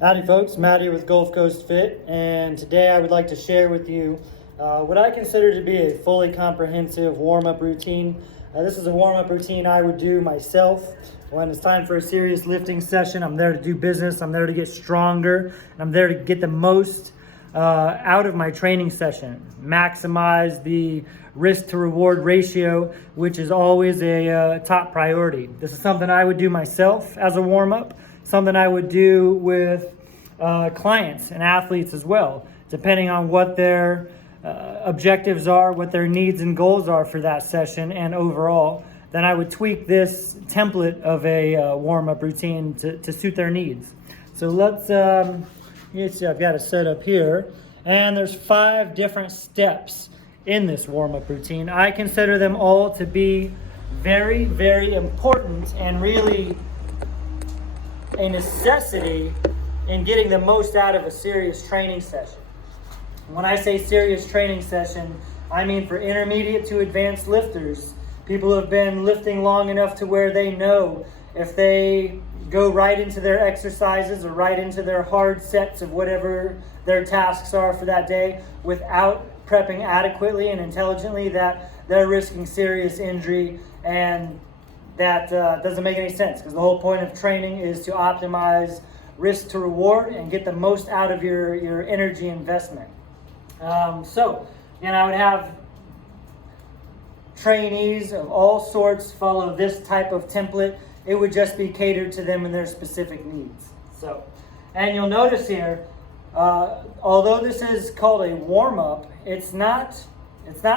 Howdy folks, Matt here with Gulf Coast Fit, and today I would like to share with you what I consider to be a fully comprehensive warm-up routine. This is a warm-up routine I would do myself when it's time for a serious lifting session. I'm there to do business, I'm there to get stronger, and I'm there to get the most out of my training session. Maximize the risk to reward ratio, which is always a top priority. This is something I would do myself as a warm-up, something I would do with clients and athletes as well, depending on what their objectives are, what their needs and goals are for that session and overall. Then I would tweak this template of a warm-up routine to suit their needs. So let's see, I've got it set up here, and there's 5 different steps in this warm-up routine. I consider them all to be very, very important and really a necessity in getting the most out of a serious training session. When I say serious training session, I mean for intermediate to advanced lifters, people who have been lifting long enough to where they know if they go right into their exercises or right into their hard sets of whatever their tasks are for that day without prepping adequately and intelligently, that they're risking serious injury, and that doesn't make any sense, because the whole point of training is to optimize risk to reward and get the most out of your energy investment. So again, I would have trainees of all sorts follow this type of template. It would just be catered to them and their specific needs. So, and you'll notice here, although this is called a warm-up, it's not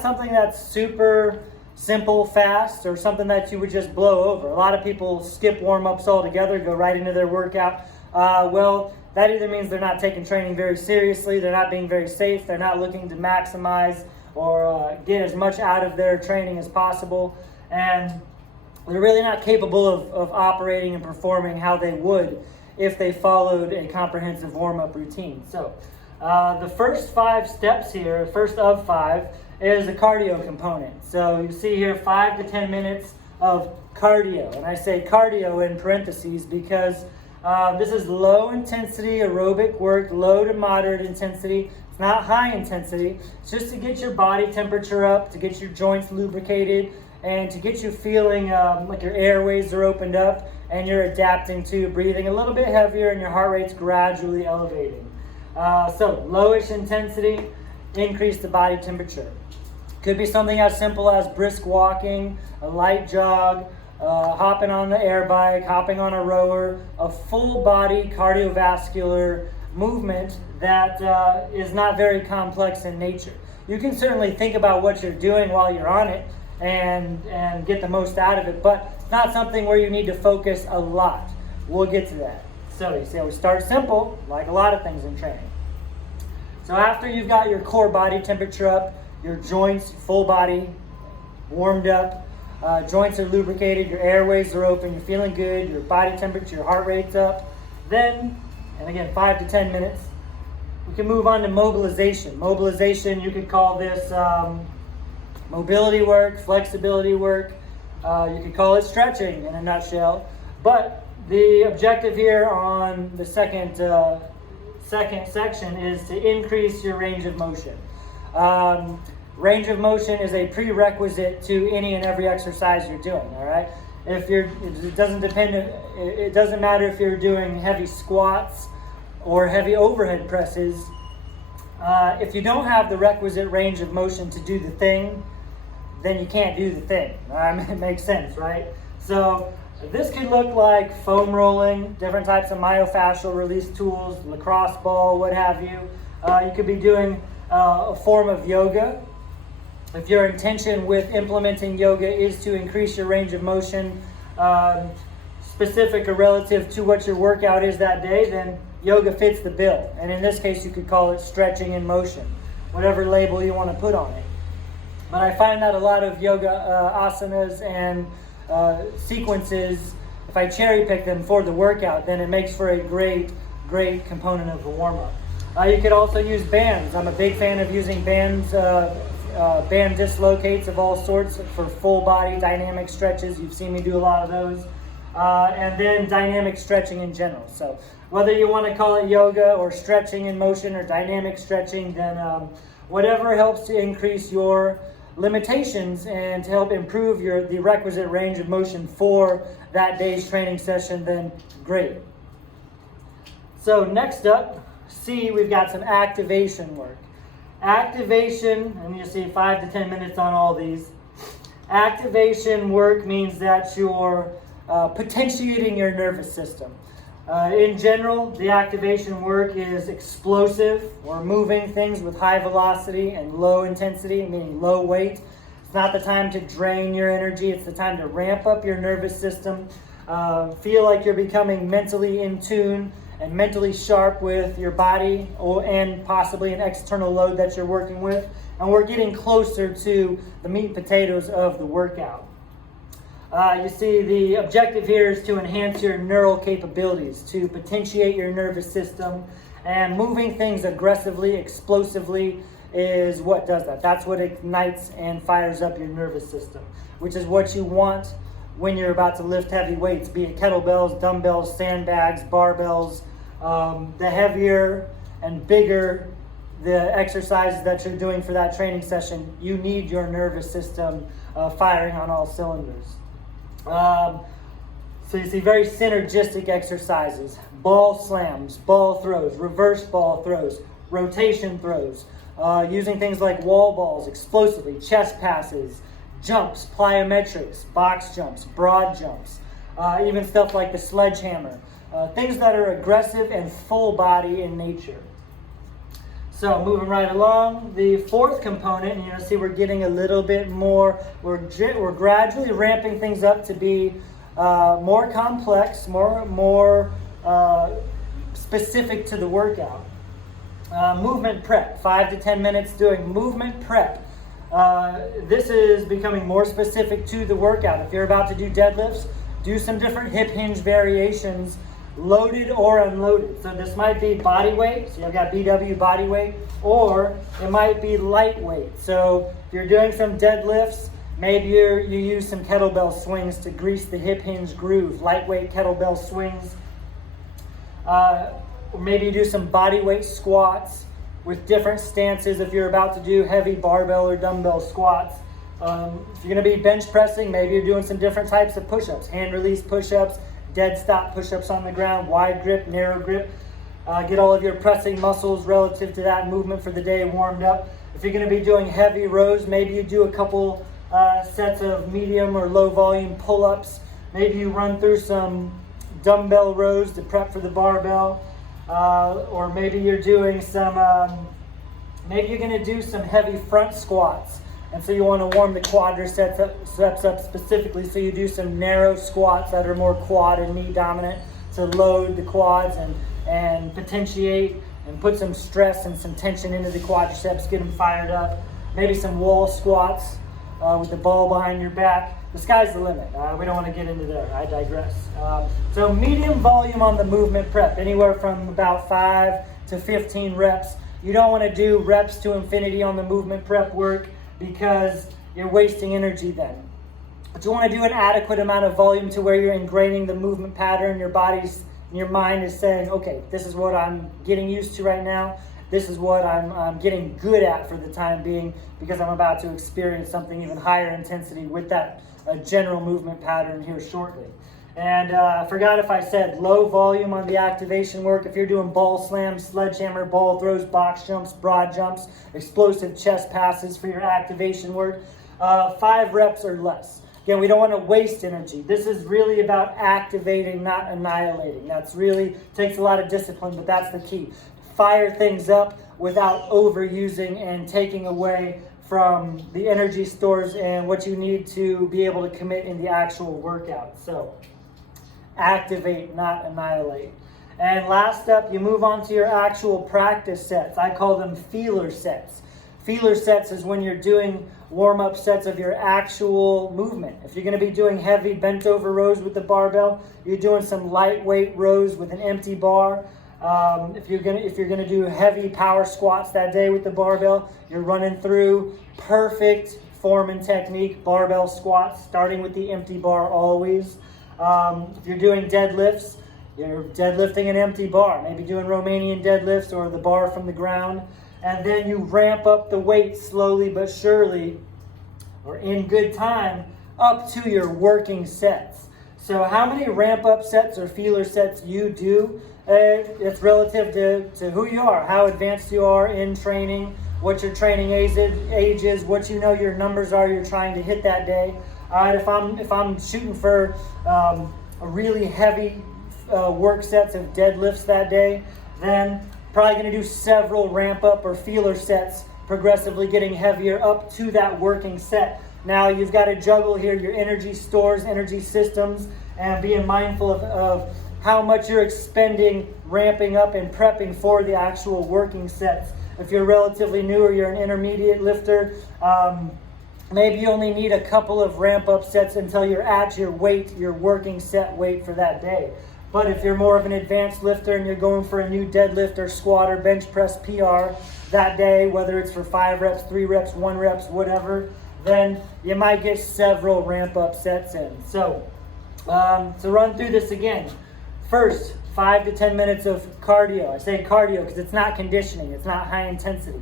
something that's super simple, fast, or something that you would just blow over. A lot of people skip warm-ups altogether, go right into their workout. Well, that either means they're not taking training very seriously, they're not being very safe, they're not looking to maximize or get as much out of their training as possible, and they're really not capable of operating and performing how they would if they followed a comprehensive warm-up routine. So the first 5 steps here, first of 5, is a cardio component. So you see here 5 to 10 minutes of cardio, and I say cardio in parentheses because this is low intensity aerobic work, low to moderate intensity. It's not high intensity. It's just to get your body temperature up, to get your joints lubricated, and to get you feeling like your airways are opened up and you're adapting to breathing a little bit heavier and your heart rate's gradually elevating. So lowish intensity, increase the body temperature. Could be something as simple as brisk walking, a light jog, hopping on the air bike, hopping on a rower, a full body cardiovascular movement that is not very complex in nature. You can certainly think about what you're doing while you're on it and get the most out of it, but it's not something where you need to focus a lot. We'll get to that. So you see how we start simple, like a lot of things in training. So after you've got your core body temperature up, your joints, full body, warmed up, joints are lubricated, your airways are open, you're feeling good, your body temperature, your heart rate's up, then, and again, 5 to 10 minutes, we can move on to mobilization. Mobilization, you could call this mobility work, flexibility work. You could call it stretching in a nutshell. But the objective here on the second section is to increase your range of motion. Range of motion is a prerequisite to any and every exercise you're doing. All right. It doesn't matter if you're doing heavy squats or heavy overhead presses. If you don't have the requisite range of motion to do the thing, then you can't do the thing. It makes sense, right? So this could look like foam rolling, different types of myofascial release tools, lacrosse ball, what have you. You could be doing a form of yoga. If your intention with implementing yoga is to increase your range of motion, specific or relative to what your workout is that day, then yoga fits the bill. And in this case, you could call it stretching in motion, whatever label you want to put on it. But I find that a lot of yoga asanas and sequences, if I cherry pick them for the workout, then it makes for a great component of the warm-up. You could also use bands. I'm a big fan of using bands, band dislocates of all sorts for full body dynamic stretches. You've seen me do a lot of those. and then dynamic stretching in general. So whether you want to call it yoga or stretching in motion or dynamic stretching, then whatever helps to increase your limitations and to help improve the requisite range of motion for that day's training session, then great. So next up, C, we've got some activation work. Activation, and you see 5 to 10 minutes on all these. Activation work means that you're potentiating your nervous system. In general, the activation work is explosive. We're moving things with high velocity and low intensity, meaning low weight. It's not the time to drain your energy. It's the time to ramp up your nervous system. Feel like you're becoming mentally in tune and mentally sharp with your body and possibly an external load that you're working with. And we're getting closer to the meat and potatoes of the workout. You see, the objective here is to enhance your neural capabilities, to potentiate your nervous system, and moving things aggressively, explosively is what does that. That's what ignites and fires up your nervous system, which is what you want when you're about to lift heavy weights, be it kettlebells, dumbbells, sandbags, barbells. The heavier and bigger the exercises that you're doing for that training session, you need your nervous system firing on all cylinders. So you see very synergistic exercises: ball slams, ball throws, reverse ball throws, rotation throws, using things like wall balls explosively, chest passes, jumps, plyometrics, box jumps, broad jumps, even stuff like the sledgehammer, things that are aggressive and full body in nature. So moving right along, the fourth component, and you'll see we're getting a little bit more, we're gradually ramping things up to be more complex, more specific to the workout. Movement prep, 5 to 10 minutes doing movement prep. This is becoming more specific to the workout. If you're about to do deadlifts, do some different hip hinge variations, loaded or unloaded. So this might be body weight, so you've got BW body weight, or it might be lightweight. So if you're doing some deadlifts, maybe you use some kettlebell swings to grease the hip hinge groove, lightweight kettlebell swings. Or maybe you do some body weight squats with different stances if you're about to do heavy barbell or dumbbell squats. If you're going to be bench pressing, maybe you're doing some different types of push-ups, hand release push-ups, dead stop push-ups on the ground, wide grip, narrow grip. Get all of your pressing muscles relative to that movement for the day warmed up. If you're going to be doing heavy rows, maybe you do a couple sets of medium or low volume pull-ups. Maybe you run through some dumbbell rows to prep for the barbell. Or maybe you're doing some, maybe you're going to do some heavy front squats. And so you want to warm the quadriceps up specifically, so you do some narrow squats that are more quad and knee dominant to load the quads and potentiate and put some stress and some tension into the quadriceps, get them fired up. Maybe some wall squats with the ball behind your back. The sky's the limit. We don't want to get into there. I digress. So medium volume on the movement prep, anywhere from about 5 to 15 reps. You don't want to do reps to infinity on the movement prep work, because you're wasting energy then. But you want to do an adequate amount of volume to where you're ingraining the movement pattern. Your mind is saying, okay, this is what I'm getting used to right now. This is what I'm getting good at for the time being, because I'm about to experience something even higher intensity with that general movement pattern here shortly. And I forgot if I said low volume on the activation work. If you're doing ball slams, sledgehammer, ball throws, box jumps, broad jumps, explosive chest passes for your activation work, 5 reps or less. Again, we don't want to waste energy. This is really about activating, not annihilating. That's really takes a lot of discipline, but that's the key. Fire things up without overusing and taking away from the energy stores and what you need to be able to commit in the actual workout. So activate, not annihilate. And last up, you move on to your actual practice sets. I call them feeler sets. Feeler sets is when you're doing warm-up sets of your actual movement. If you're going to be doing heavy bent over rows with the barbell, you're doing some lightweight rows with an empty bar. If you're gonna do heavy power squats that day with the barbell, you're running through perfect form and technique barbell squats, starting with the empty bar always. If you're doing deadlifts, you're deadlifting an empty bar, maybe doing Romanian deadlifts or the bar from the ground, and then you ramp up the weight slowly but surely, or in good time, up to your working sets. So how many ramp up sets or feeler sets you do, it's relative to who you are, how advanced you are in training, what your training age is, what you know your numbers are you're trying to hit that day. If I'm shooting for a really heavy work sets of deadlifts that day, then probably going to do several ramp up or feeler sets, progressively getting heavier up to that working set. Now you've got to juggle here your energy stores, energy systems, and being mindful of how much you're expending, ramping up and prepping for the actual working sets. If you're relatively new or you're an intermediate lifter, maybe you only need a couple of ramp up sets until you're at your weight, your working set weight for that day. But if you're more of an advanced lifter and you're going for a new deadlift or squat or bench press PR that day, whether it's for 5 reps, 3 reps, 1 reps, whatever, then you might get several ramp up sets in. So to run through this again, first 5 to 10 minutes of cardio. I say cardio because it's not conditioning, it's not high intensity.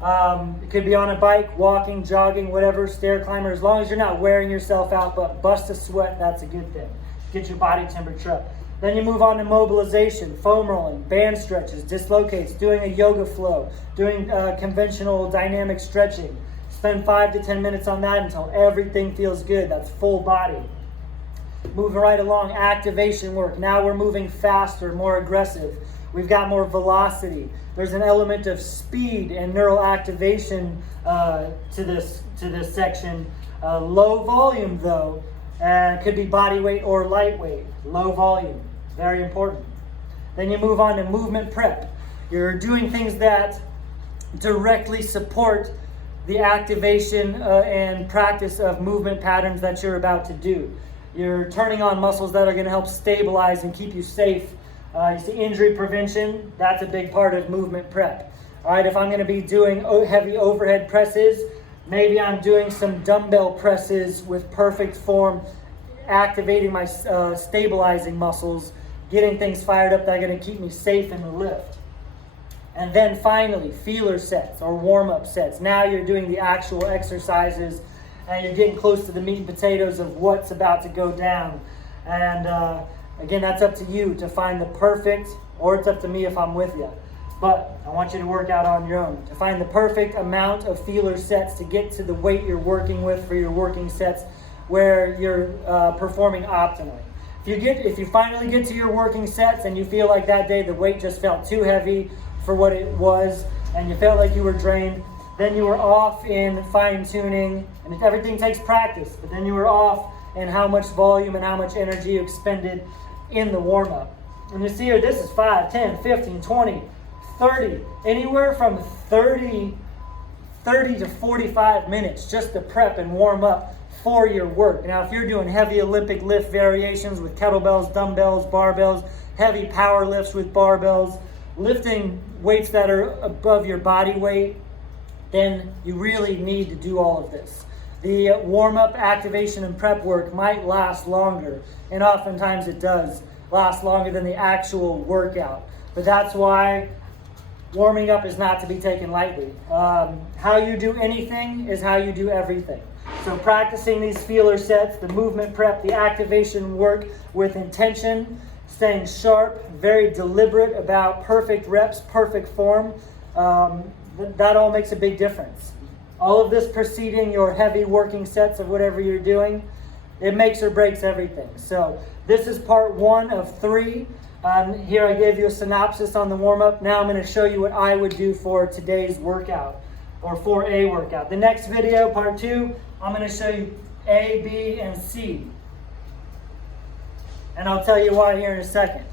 It could be on a bike, walking, jogging, whatever, stair climber, as long as you're not wearing yourself out, but bust a sweat, that's a good thing. Get your body temperature up. Then you move on to mobilization, foam rolling, band stretches, dislocates, doing a yoga flow, doing conventional dynamic stretching. Spend 5 to 10 minutes on that until everything feels good. That's full body. Moving right along, activation work. Now we're moving faster, more aggressive. We've got more velocity. There's an element of speed and neural activation to this section. Low volume though, it could be body weight or lightweight. Low volume, very important. Then you move on to movement prep. You're doing things that directly support the activation and practice of movement patterns that you're about to do. You're turning on muscles that are going to help stabilize and keep you safe. You see, injury prevention, that's a big part of movement prep. All right, if I'm going to be doing heavy overhead presses, maybe I'm doing some dumbbell presses with perfect form, activating my stabilizing muscles, getting things fired up that are going to keep me safe in the lift. And then finally, feeler sets or warm-up sets. Now you're doing the actual exercises and you're getting close to the meat and potatoes of what's about to go down. And again, that's up to you to find the perfect, or it's up to me if I'm with you. But I want you to work out on your own. To find the perfect amount of feeler sets to get to the weight you're working with for your working sets where you're performing optimally. If you finally get to your working sets and you feel like that day the weight just felt too heavy for what it was and you felt like you were drained, then you were off in fine-tuning, and everything takes practice, but then you were off in how much volume and how much energy you expended in the warm-up. And you see here, this is 5, 10, 15, 20, 30, anywhere from 30 to 45 minutes just to prep and warm up for your work. Now, if you're doing heavy Olympic lift variations with kettlebells, dumbbells, barbells, heavy power lifts with barbells, lifting weights that are above your body weight, then you really need to do all of this. The warm-up, activation, and prep work might last longer, and oftentimes it does last longer than the actual workout. But that's why warming up is not to be taken lightly. How you do anything is how you do everything. So practicing these feeler sets, the movement prep, the activation work with intention, staying sharp, very deliberate about perfect reps, perfect form, that all makes a big difference. All of this preceding your heavy working sets of whatever you're doing, it makes or breaks everything. So this is part 1 of 3. Here I gave you a synopsis on the warm-up. Now I'm going to show you what I would do for today's workout, or for a workout. The next video, part 2, I'm going to show you A, B, and C. And I'll tell you why here in a second.